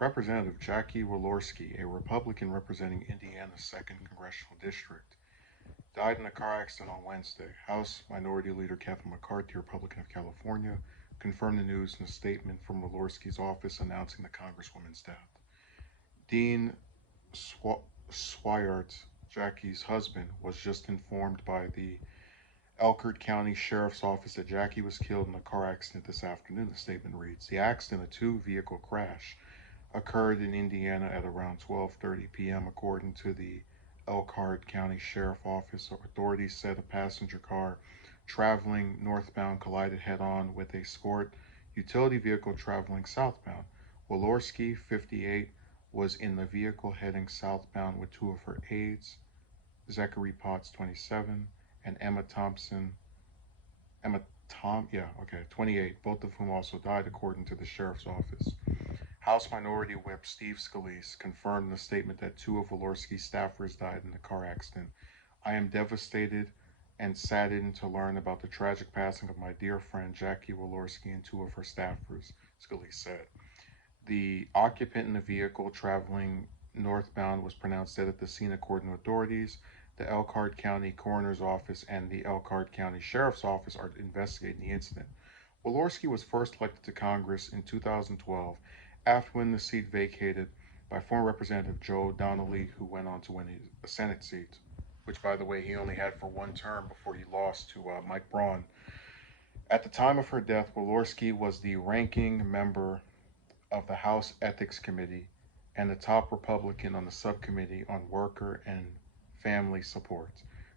Representative Jackie Walorski, a Republican representing Indiana's 2nd Congressional District, died in a car accident on Wednesday. House Minority Leader Kevin McCarthy, Republican of California, confirmed the news in a statement from Walorski's office announcing the Congresswoman's death. Dean Swihart, Jackie's husband, was just informed by the Elkhart County Sheriff's Office that Jackie was killed in a car accident this afternoon, the statement reads. The accident, a two-vehicle crash, occurred in Indiana at around 12:30 p.m. according to the Elkhart County Sheriff Office. Authorities said a passenger car traveling northbound collided head-on with a sport utility vehicle traveling southbound. Walorski, 58, was in the vehicle heading southbound with two of her aides, Zachary Potts, 27, and Emma yeah, okay, 28, both of whom also died, according to the sheriff's office. House Minority Whip Steve Scalise confirmed in a statement that two of Walorski's staffers died in the car accident. I am devastated and saddened to learn about the tragic passing of my dear friend Jackie Walorski and two of her staffers, Scalise said. The occupant in the vehicle traveling northbound was pronounced dead at the scene, according to authorities. The Elkhart County Coroner's Office and the Elkhart County Sheriff's Office are investigating the incident. Walorski was first elected to Congress in 2012 after winning the seat vacated by former Representative Joe Donnelly, who went on to win a Senate seat, which, by the way, he only had for one term before he lost to Mike Braun. At the time of her death, Walorski was the ranking member of the House Ethics Committee and the top Republican on the subcommittee on worker and family support.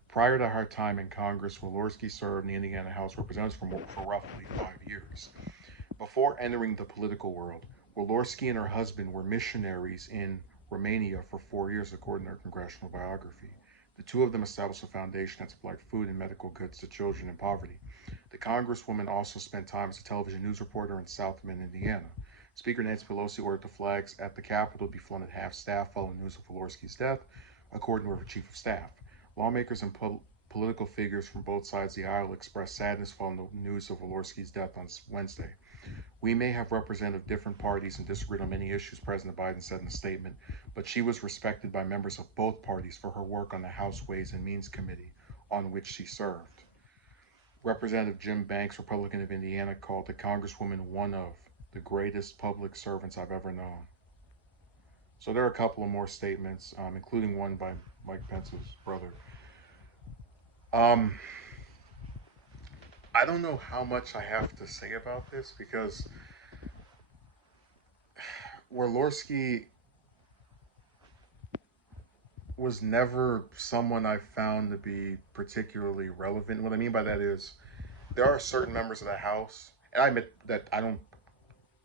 Prior to her time in Congress, Walorski served in the Indiana House of Representatives for roughly 5 years. Before entering the political world, Walorski and her husband were missionaries in Romania for 4 years, according to her congressional biography. The two of them established a foundation that supplied food and medical goods to children in poverty. The Congresswoman also spent time as a television news reporter in South Bend, Indiana. Speaker Nancy Pelosi ordered the flags at the Capitol to be flown at half staff following news of Walorski's death, according to her chief of staff. Lawmakers and political figures from both sides of the aisle expressed sadness following the news of Walorski's death on Wednesday. We may have represented different parties and disagreed on many issues, President Biden said in a statement, but she was respected by members of both parties for her work on the House Ways and Means Committee, on which she served. Representative Jim Banks, Republican of Indiana, called the Congresswoman one of the greatest public servants I've ever known. So there are a couple of more statements, including one by Mike Pence's brother. Um, I don't know how much I have to say about this because Warlorski was never someone I found to be particularly relevant. What I mean by that is there are certain members of the House, and I admit that I don't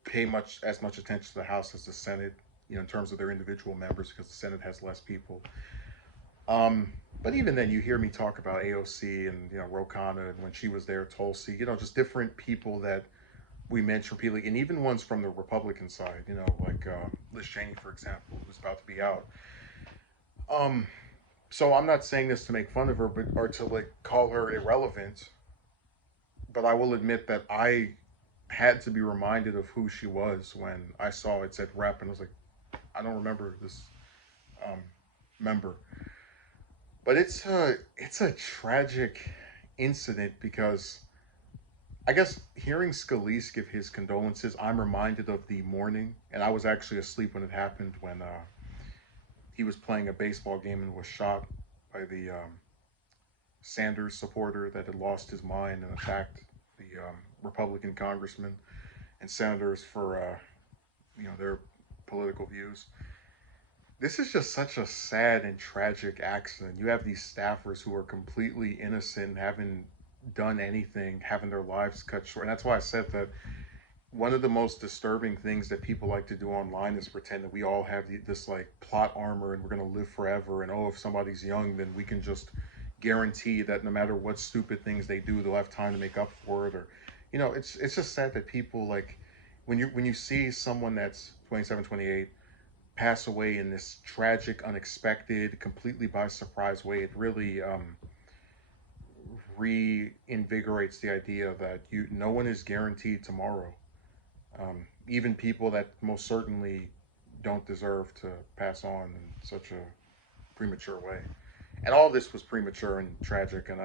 pay much attention to the House as the Senate, in terms of their individual members, because the Senate has less people. Um, but even then, you hear me talk about AOC and Ro Khanna, and when she was there, Tulsi, just different people that we mention repeatedly, and even ones from the Republican side, like Liz Cheney, for example, who's about to be out. Um, so I'm not saying this to make fun of her, but or to like call her irrelevant. But I will admit that I had to be reminded of who she was when I saw it said rep, and I was like, I don't remember this um, member. But it's a tragic incident because I guess hearing Scalise give his condolences, I'm reminded of the morning, and I was actually asleep when it happened when he was playing a baseball game and was shot by the Sanders supporter that had lost his mind and attacked the Republican congressmen and senators for their political views. This is just such a sad and tragic accident. You have these staffers who are completely innocent, haven't done anything, having their lives cut short. And that's why I said that one of the most disturbing things that people like to do online is pretend that we all have this like plot armor and we're going to live forever. And oh, if somebody's young, then we can just guarantee that no matter what stupid things they do, they'll have time to make up for it. Or, it's just sad that people like when you see someone that's 27, 28 pass away in this tragic, unexpected, completely by surprise way, it really reinvigorates the idea that no one is guaranteed tomorrow. Even people that most certainly don't deserve to pass on in such a premature way. And all this was premature and tragic, and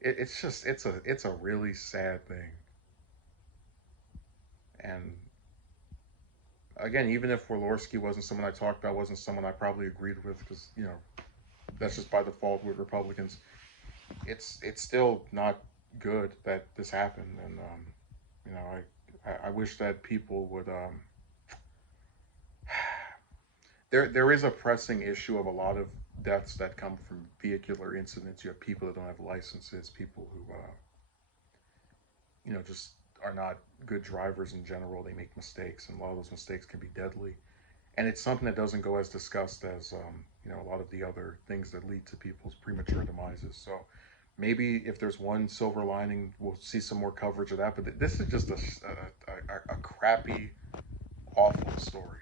it's just it's a really sad thing. And again, even if Walorski wasn't someone I talked about, wasn't someone I probably agreed with, because that's just by default with Republicans. It's still not good that this happened, and you know, I wish that people would there is a pressing issue of a lot of deaths that come from vehicular incidents. You have people that don't have licenses, people who just are not good drivers in general. They make mistakes, and a lot of those mistakes can be deadly. And it's something that doesn't go as discussed as a lot of the other things that lead to people's premature demises. So maybe if there's one silver lining, we'll see some more coverage of that. But this is just a crappy, awful story.